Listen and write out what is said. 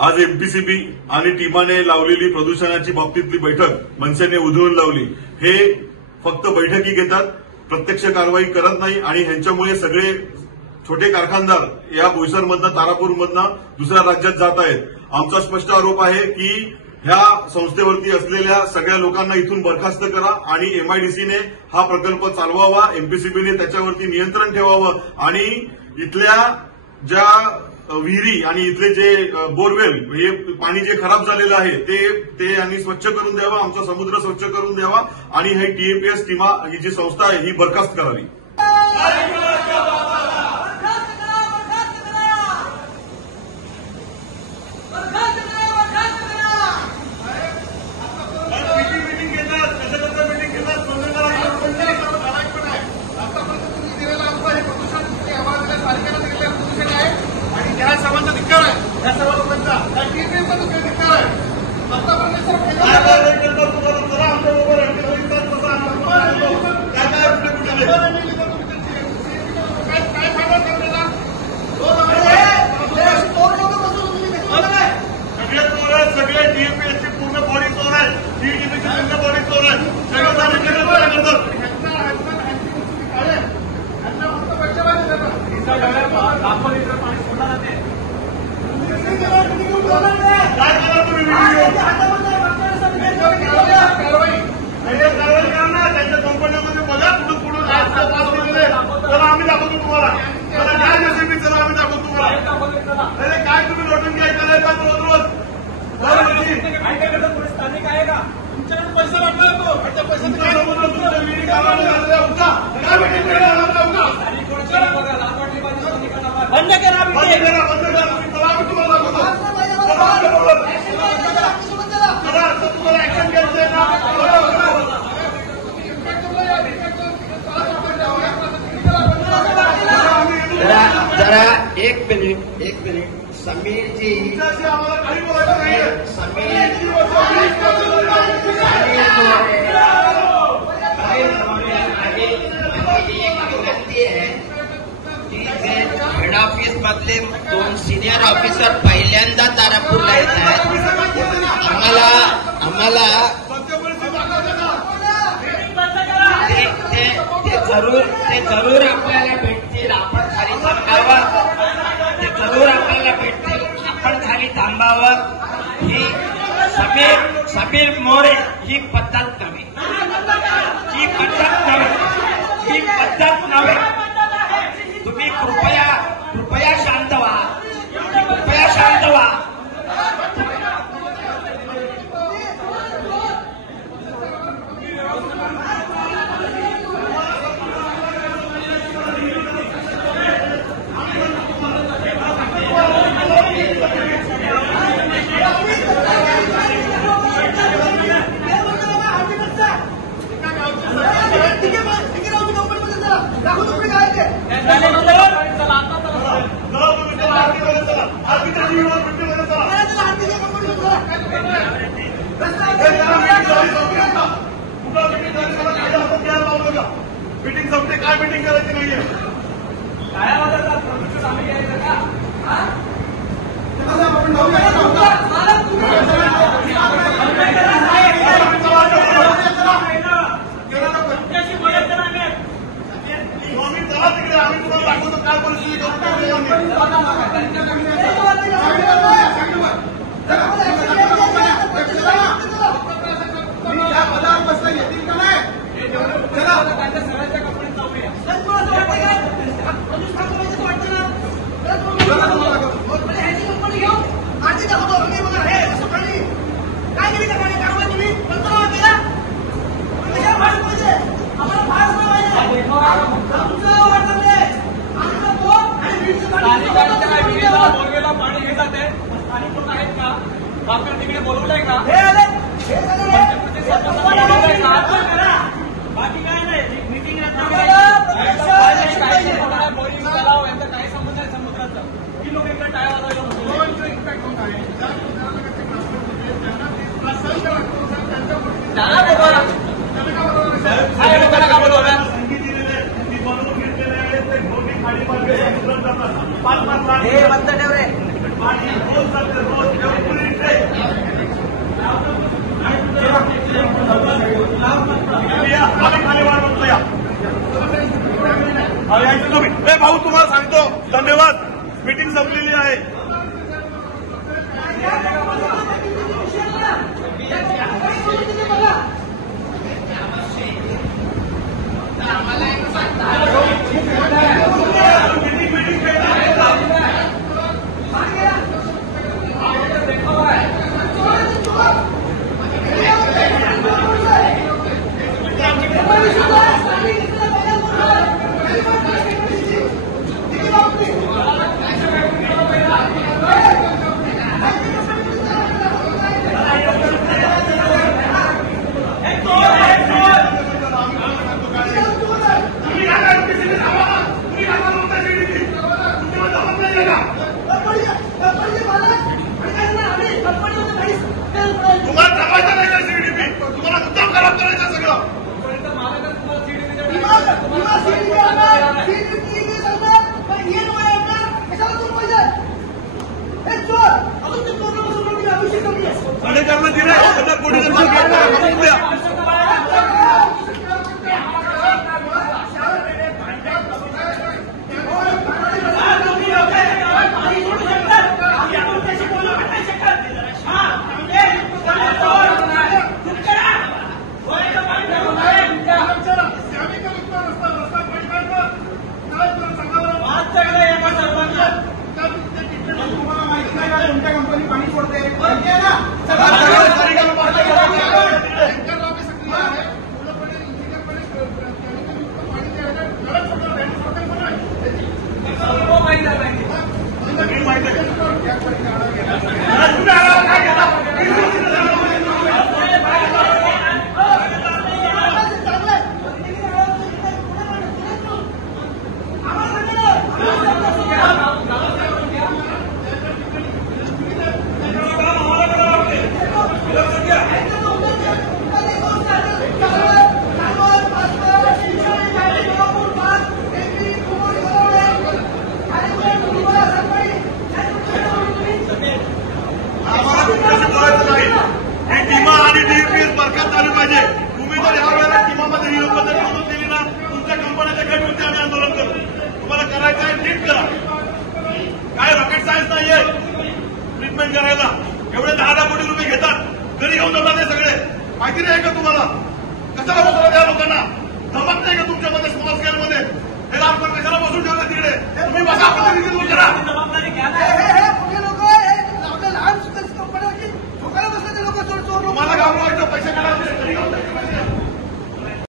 आज एमपीसीबी आणि टीमाने लावलेली प्रदूषणाची बाबतीतली बैठक मनसेने उधळून लावली। हे फक्त बैठकी घेतात, प्रत्यक्ष कारवाई करत नाही आणि ह्यांच्यामुळे सगळे छोटे कारखानदार या बोईसरमधनं तारापूरमधनं दुसऱ्या राज्यात जात आहेत। आमचा स्पष्ट आरोप आहे की ह्या संस्थेवरती असलेल्या सगळ्या लोकांना इथून बरखास्त करा आणि एमआयडीसीने हा प्रकल्प चालवावा, एमपीसीबीने त्याच्यावरती नियंत्रण ठेवावं आणि इथल्या ज्या विहिरी आणि इथले जे बोरवेल हे पाणी जे खराब झालेलं आहे ते यांनी स्वच्छ करून द्यावं, आमचा समुद्र स्वच्छ करून द्यावा आणि ही टीएपीएस टीमा ही जी संस्था आहे ही बरखास्त करावी। जरा एक मिनिट समीर जी हेड ऑफिस मधले 2 सिनियर ऑफिसर पहिल्यांदा तारापूरला येत आहेत। आम्हाला ते जरूर आपल्याला भेटतील, आपण खाली थांबावं, ते जरूर आपल्याला भेटतील, आपण खाली थांबावं। ही समीर मोरे ही पद्धत नव्हे, ही पद्धत नव्हे। तुम्ही कृपया शांत व्हा, कृपया शांत व्हा। मीटिंग संपते, काय मीटिंग करायची नाहीये, काय आम्ही तुम्हाला दाखवतो काय परिस्थिती पाणी घेत जाते आणि कोण आहेत का बाकी तिकडे बोलवलंय का? बाकी काय नाही, मीटिंग बोलिंग तलाव यांचा काय संबंध आहे समुद्राचा? ही लोक इकडे टाळ्या वाजवायला इम्पॅक्ट होत आहे। संगीत दिलेले ती बनवून घेतलेले आहेत, ते घोटी खाली समुद्रात जातात, 5-5 लाख हे बंद ठेव रे, पाणी रोज जाते, रोज साडेचारला दिले 1,000 कोटी द्या. तुमच्या कंपनी पाणी सोडते आणि डीपीएस बरखास्त झाली पाहिजे. तुम्ही जर या वेळेला टीमामध्ये ही पद्धत निवडून दिली ना तुमच्या कंपन्याच्या गटवरती आम्ही आंदोलन करू. तुम्हाला करायचं आहे नीट करा. काय रॉकेट सायन्स नाहीये ट्रीटमेंट करायला. एवढे 10 कोटी रुपये घेतात घरी घेऊन जातात हे सगळे. माहिती नाही का तुम्हाला कशाला बसवलं त्या लोकांना? जमत नाही का तुमच्यामध्ये स्मॉल स्केलमध्ये हे आपण कशाला बसून ठेवलं तिकडे? तुम्ही बसा प्रतिनिधित्व करा.